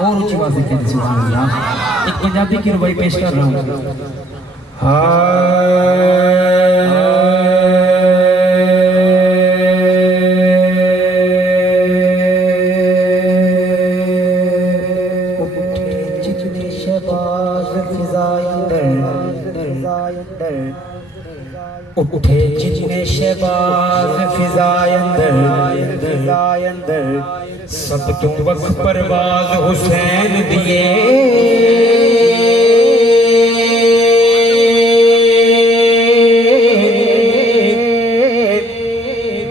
और ऊंची आवाज से कहते सुभान अल्लाह। एक पंजाबी की रुबाई पेश कर रहा हूँ। उठे जितने शहबाज फिजाए अंदर सब तुम वक्त परवाज हुसैन दिए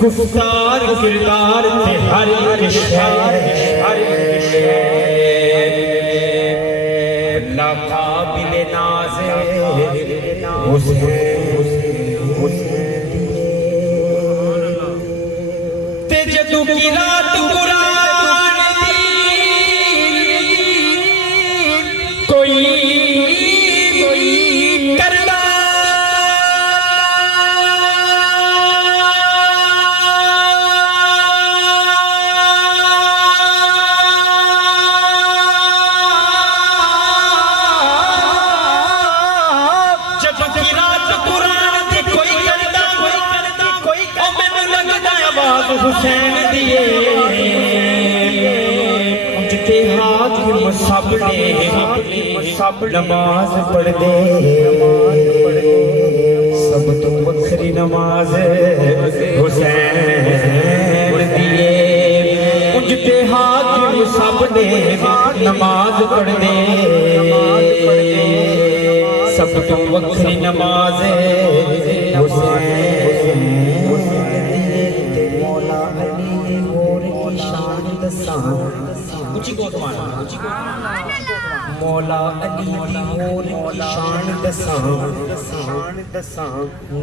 गुफ्तार किरदार थे हर एक शहर ला काबिल नाज़ हुसैन ते जदू की रात कुरान दी कोई करदा जदू की रात कुरान दी कोई करदा कोई मैनू लगदा आवाज हुसैन दिए जिते हाथ सब नमाज पढ़ दे सब तो वखरी नमाज हुसैन दिए जिते हाथ सब ने नमाज पढ़ दे सब तो वखरी नमाज हुसैन मौला अली मोर की शान दसां ऊंची कोट मारो मौला अली मोर की शान दसां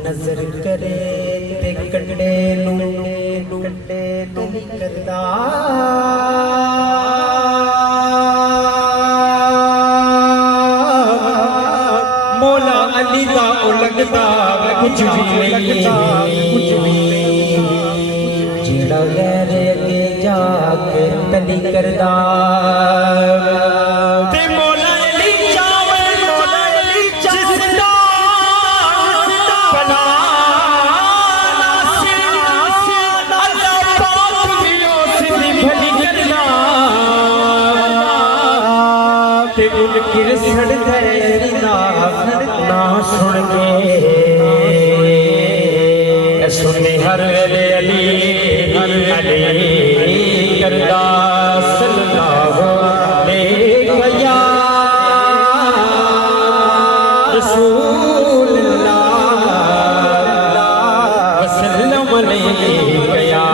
नजर करे ते कंडे नू करदा मौला अली दा ओ लगदा कुछ भी जेड़ा गैर के जाके तली करदा ते मौला अली चावे जिसदा बना अल्लाह पाक भी उसदी भली करदा ते मुनकिर सड़दे ना सुन के सुने हर वेले अली करदा सल्लल्लाहु अलैहि या रसूलल्लाह वसल्लम अलैहि या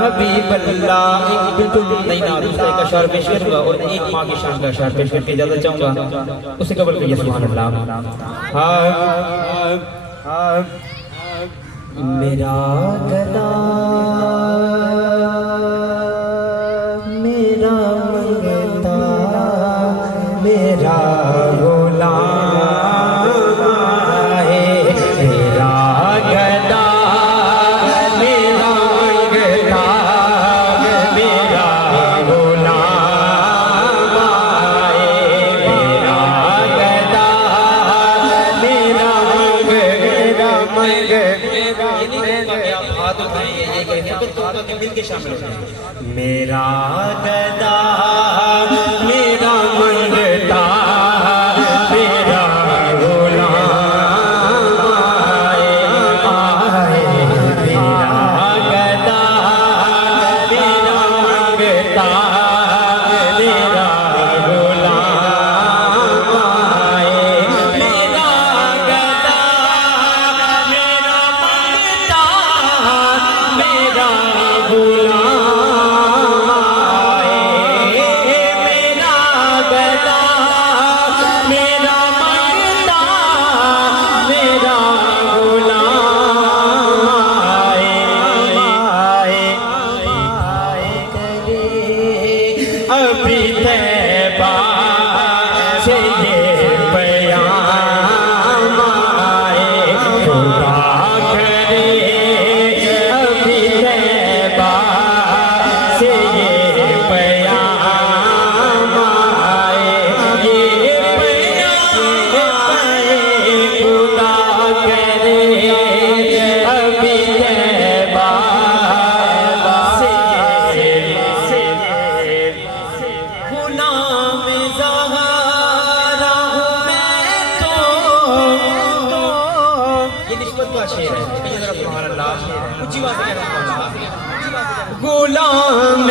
हबीबल्लाह। एक बिल्कुल नई नात का अशआर पेश करूंगा और एक माँ की शान का अशआर पेश करके इजाजत चाहूंगा, उसे कबूल कीजिए सुभान अल्लाह। मेरा गदा मेरा मंगता मेरा गुलाम है मेरा गदा मेरा मंगता मेरा गुलाम है मेरा गदा मेरा मेरा गदा मेरा मंगता मेरा गुलाम आए मेरा गदा मेरा मंगता मेरा गुलाम आए मेरा गदा मेरा मंगता मेरा गुलाम आए मेरा गदा मेरा मंगता मेरा गुलाम आए करे अभी तैबा से ये पैगाम आए खुदा करे अभी तैबा से ये पैगाम गुलाम